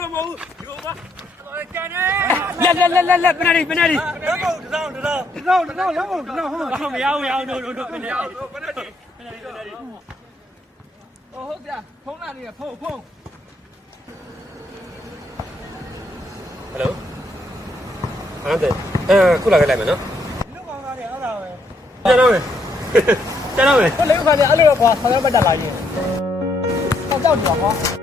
တော့မဟုတ်ဘူးရောပါကန်နေလက်လက်လက်လက်လက်ပနရီပနရီလက်ကုတ်တောင်းတောင်းဒီတော့ဒီတော့လောက်ဖို့ဒီတော့ဟိုဘာမရဘူးရအောင်တို့တို့ပနရီဘယ်နဲ့ဒီဟိုဟုတ်ပြဖုန်းလာနေဖုန်းဖုန်းဟယ်လိုအဲ့ဒါအဲခုလာခဲ့လိုက်မယ်နော်လူကောင်သားတွေအဲ့ဒါပဲကျွန်တော်မယ်ကျွန်တော်မယ်ဟိုလေခါကျအဲ့လိုတော့ကွာဆောင်းရပတ်တက်လာရင်တော့ကြောက်ကြပါကွာ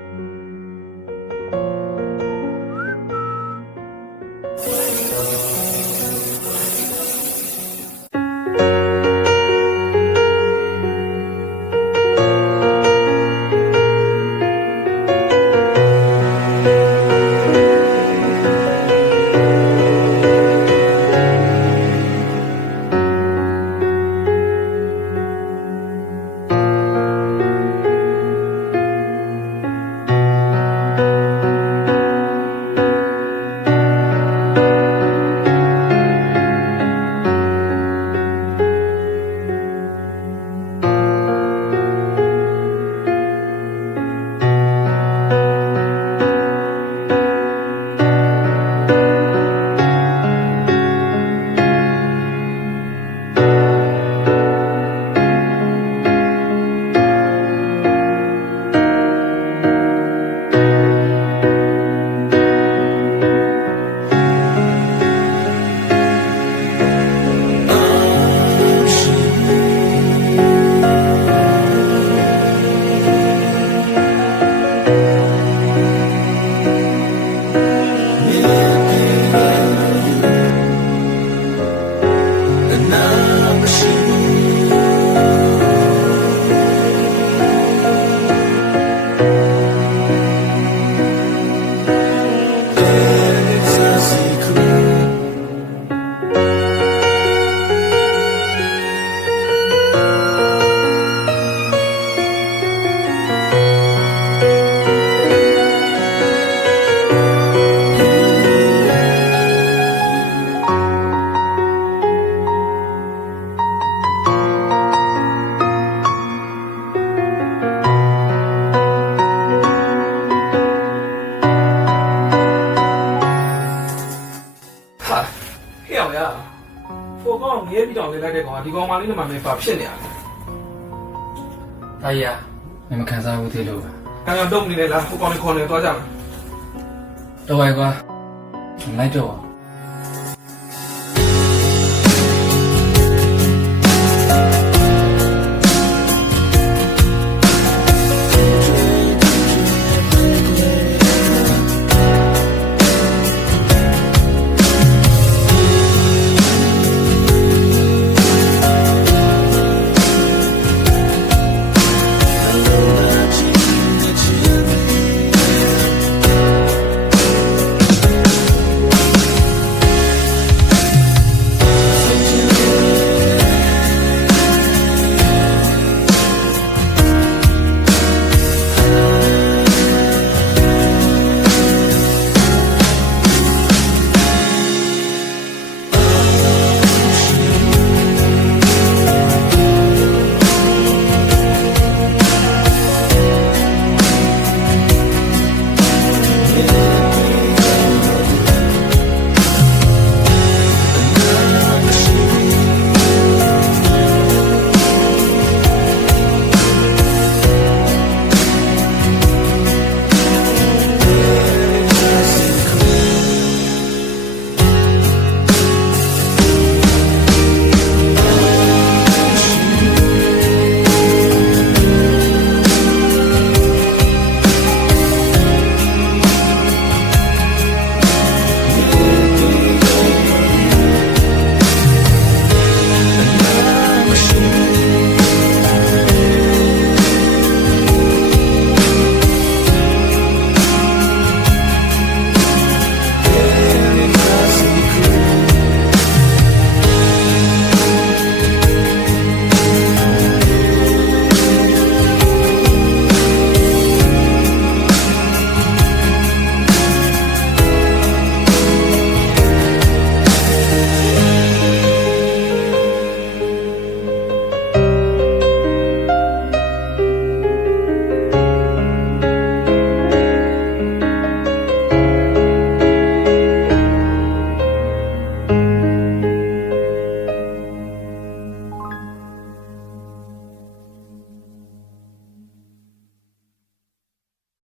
ကောင်းငရဲပြီးတောင်လေးလိုက်တဲ့ကောင်ကဒီကောင်မလေးနဲ့မှမင်းပါဖြစ်နေရတယ်တာကြီးอ่ะမမခံစားဘူးသေးလို့။အဲတော့တုံးနေလေလားဖိုကောင်းလေးခေါ်နေသွားကြမယ်တော့ဝိုင်ကွာလိုက်တော့